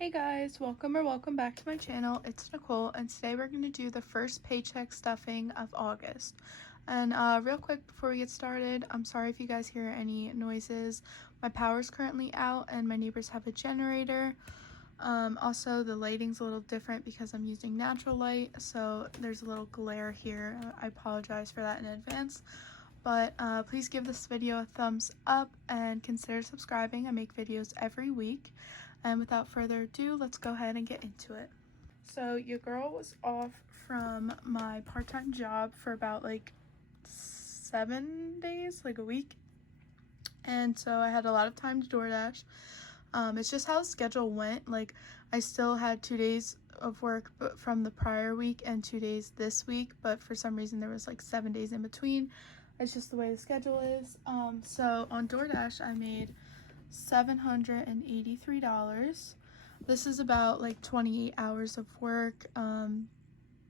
Hey guys, welcome back to my channel. It's Nicole, and today we're going to do the first paycheck stuffing of August. And real quick before we get started, I'm sorry if you guys hear any noises. My power's currently out and my neighbors have a generator. Also the lighting's a little different because I'm using natural light, so there's a little glare here. I apologize for that in advance. But please give this video a thumbs up and consider subscribing. I make videos every week. And without further ado, let's go ahead and get into it. So your girl was off from my part-time job for about like 7 days, like a week. And so I had a lot of time to DoorDash. It's just how the schedule went. Like I still had 2 days of work from the prior week and 2 days this week, but for some reason there was like 7 days in between. It's just the way the schedule is. So on DoorDash I made $783. This is about like 28 hours of work,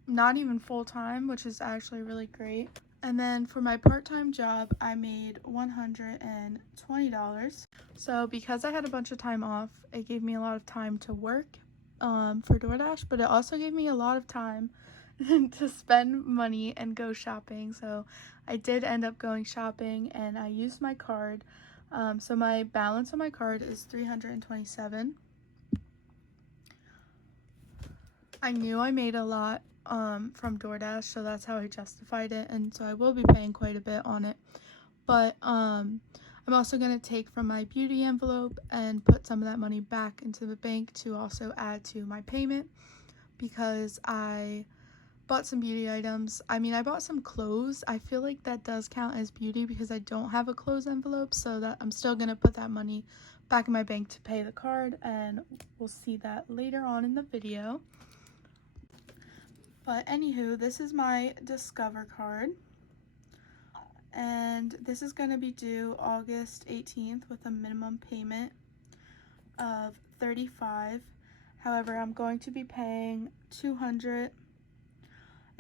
not even full-time, which is actually really great. And then for my part-time job I made $120. So because I had a bunch of time off, it gave me a lot of time to work for DoorDash, but it also gave me a lot of time to spend money and go shopping. So I did end up going shopping and I used my card. So my balance on my card is $327. I knew I made a lot from DoorDash, so that's how I justified it, and so I will be paying quite a bit on it. But I'm also going to take from my beauty envelope and put some of that money back into the bank to also add to my payment, because I bought some beauty items. I mean, I bought some clothes. I feel like that does count as beauty because I don't have a clothes envelope, so that I'm still gonna put that money back in my bank to pay the card, and we'll see that later on in the video. But anywho, this is my Discover card, and this is gonna be due August 18th with a minimum payment of $35. However, I'm going to be paying $200,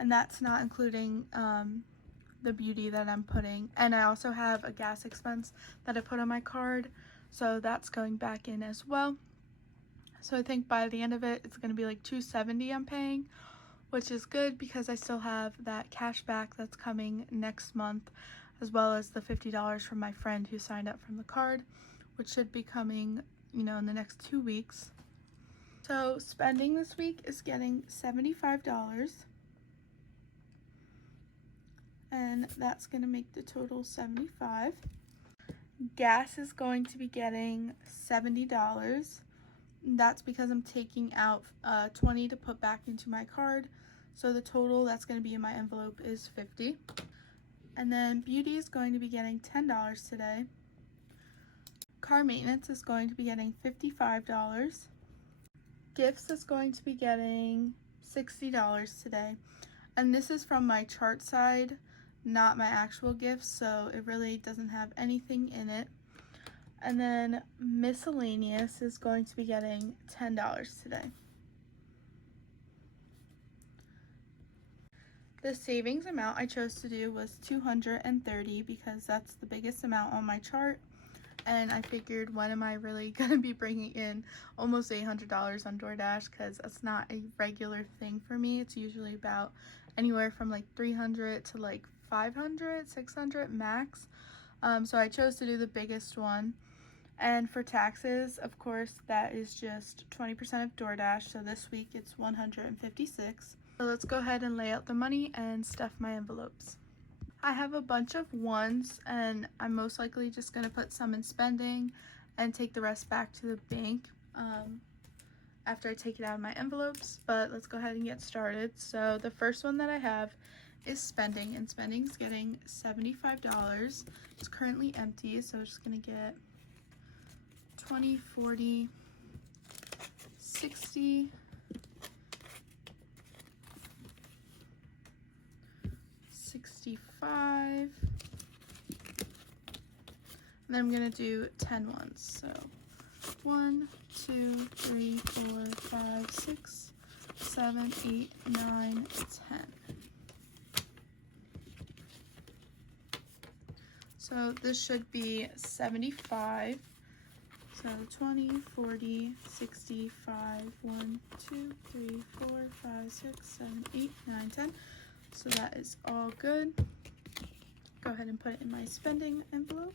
and that's not including the beauty that I'm putting. And I also have a gas expense that I put on my card, so that's going back in as well. So I think by the end of it, it's going to be like $270 I'm paying, which is good because I still have that cash back that's coming next month, as well as the $50 from my friend who signed up from the card, which should be coming, in the next 2 weeks. So spending this week is getting $75. And that's going to make the total $75. Gas is going to be getting $70. That's because I'm taking out $20 to put back into my card. So the total that's going to be in my envelope is $50. And then beauty is going to be getting $10 today. Car maintenance is going to be getting $55. Gifts is going to be getting $60 today. And this is from my chart side, not my actual gifts, so it really doesn't have anything in it. And then miscellaneous is going to be getting $10 today. The savings amount I chose to do was $230 because that's the biggest amount on my chart, and I figured, when am I really going to be bringing in almost $800 on DoorDash, because that's not a regular thing for me. It's usually about anywhere from like $300 to like $500, $600 max. So I chose to do the biggest one. And for taxes, of course, that is just 20% of DoorDash. So this week it's $156. So let's go ahead and lay out the money and stuff my envelopes. I have a bunch of ones, and I'm most likely just going to put some in spending and take the rest back to the bank after I take it out of my envelopes. But let's go ahead and get started. So the first one that I have is spending, and spending's getting $75. It's currently empty, so I'm just going to get 20, 40, 60, 65, and then I'm going to do 10 ones. So 1, 2, 3, 4, 5, 6, 7, 8, 9, 10. So this should be 75. So 20, 40, 65, 1, 2, 3, 4, 5, 6, 7, 8, 9, 10. So that is all good. Go ahead and put it in my spending envelope.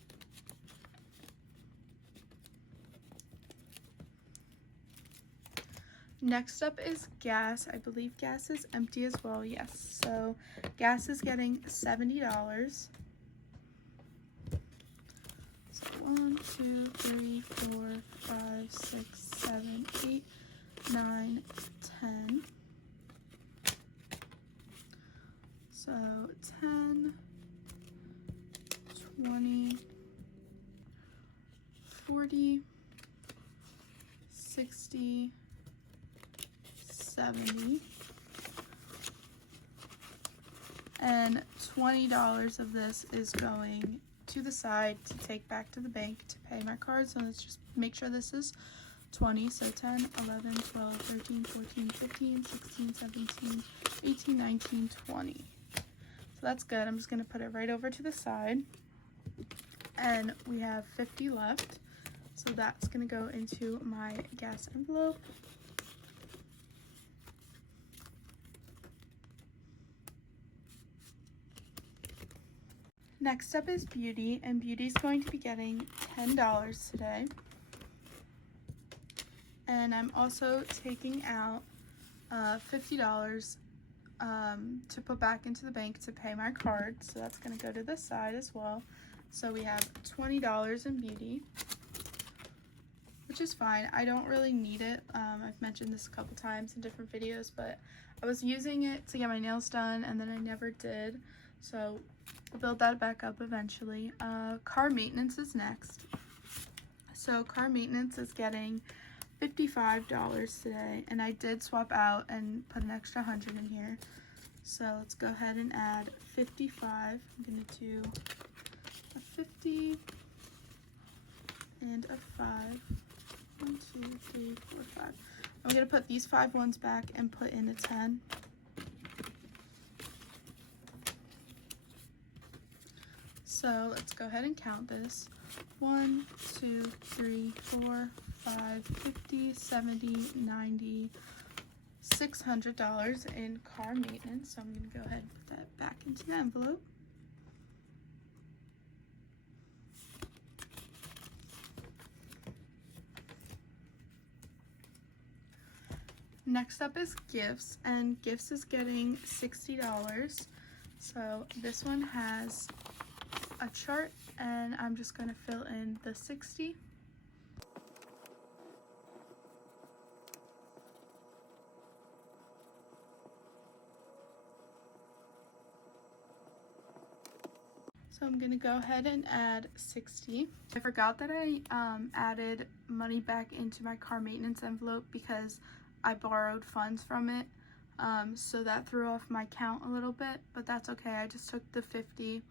Next up is gas. I believe gas is empty as well. Yes. So gas is getting $70. So 1, 2, 3, 4, 5, 6, 7, 8, 9, 10. So 10, 20, 40, 60, 70, and $20 of this is going to the side to take back to the bank to pay my card. So let's just make sure this is 20. So 10, 11, 12, 13, 14, 15, 16, 17, 18, 19, 20. So that's good. I'm just going to put it right over to the side. And we have 50 left. So that's going to go into my gas envelope. Next up is beauty, and beauty is going to be getting $10 today. And I'm also taking out $50 to put back into the bank to pay my card. So that's going to go to the side as well. So we have $20 in beauty, which is fine. I don't really need it. I've mentioned this a couple times in different videos, but I was using it to get my nails done and then I never did. So we'll build that back up eventually. Car maintenance is next. So car maintenance is getting $55 today, and I did swap out and put an extra 100 in here. So let's go ahead and add 55. I'm gonna do a 50 and a 5. 1, 2, 3, 4, 5. I'm gonna put these 5 ones back and put in a 10. So let's go ahead and count this. 1, 2, 3, 4, 5, 50, 70, 90, $600 in car maintenance. So I'm going to go ahead and put that back into the envelope. Next up is gifts, and gifts is getting $60. So this one has a chart, and I'm just going to fill in the 60. So I'm going to go ahead and add 60. I forgot that I added money back into my car maintenance envelope because I borrowed funds from it. So that threw off my count a little bit, but that's okay. I just took the 50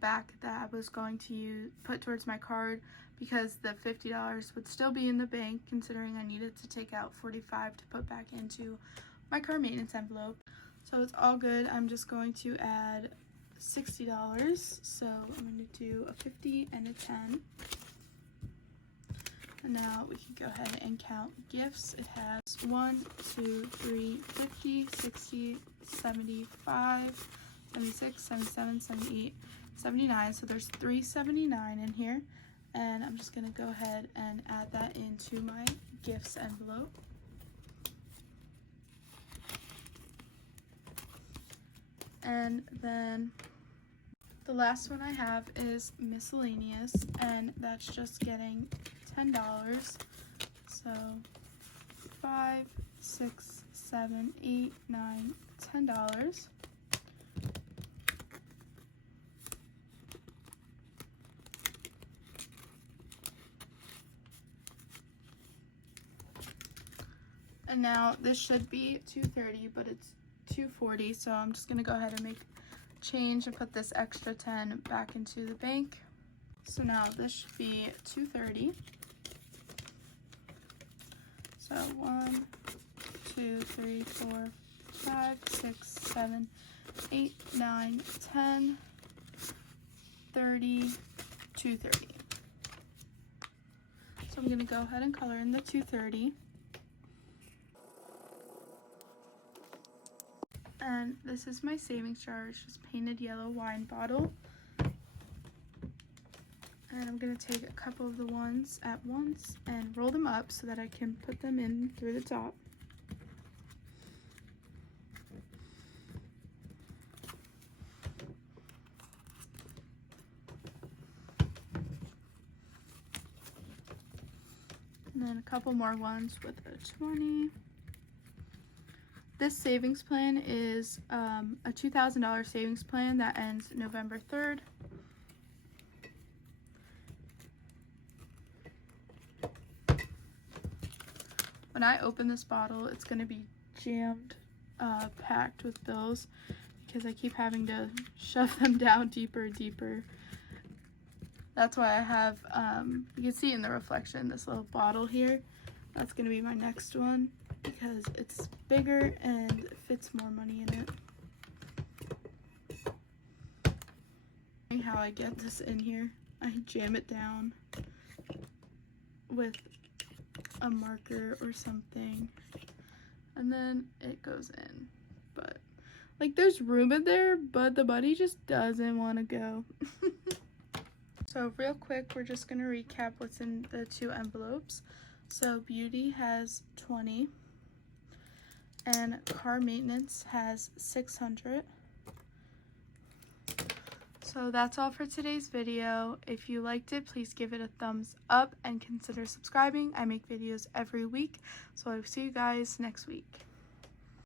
back that I was going to put towards my card because the $50 would still be in the bank, considering I needed to take out 45 to put back into my car maintenance envelope. So it's all good. I'm just going to add $60. So I'm going to do a 50 and a 10. And now we can go ahead and count gifts. It has 1, 2, 3, 50, 60, 75, 76, 77, 78, 79. So there's 379 in here. And I'm just going to go ahead and add that into my gifts envelope. And then the last one I have is miscellaneous, and that's just getting $10. So 5, 6, 7, 8, 9, $10. And now this should be $230, but it's $240. So I'm just gonna go ahead and make change and put this extra 10 back into the bank. So now this should be $230. So 1, 2, 3, 4, 5, 6, 7, 8, 9, 10, 30, $230. So I'm going to go ahead and color in the 230. And this is my savings jar. It's just painted yellow wine bottle. And I'm going to take a couple of the ones at once and roll them up so that I can put them in through the top. And then a couple more ones with a 20. This savings plan is a $2,000 savings plan that ends November 3rd. When I open this bottle, it's going to be jammed, packed with bills because I keep having to shove them down deeper and deeper. That's why I have, you can see in the reflection, this little bottle here. That's going to be my next one because it's bigger and fits more money in it. How I get this in here, I jam it down with a marker or something, and then it goes in. But like, there's room in there, but the money just doesn't want to go. So real quick, we're just going to recap what's in the two envelopes. So beauty has 20 and car maintenance has 600. So that's all for today's video. If you liked it, please give it a thumbs up and consider subscribing. I make videos every week, so I'll see you guys next week.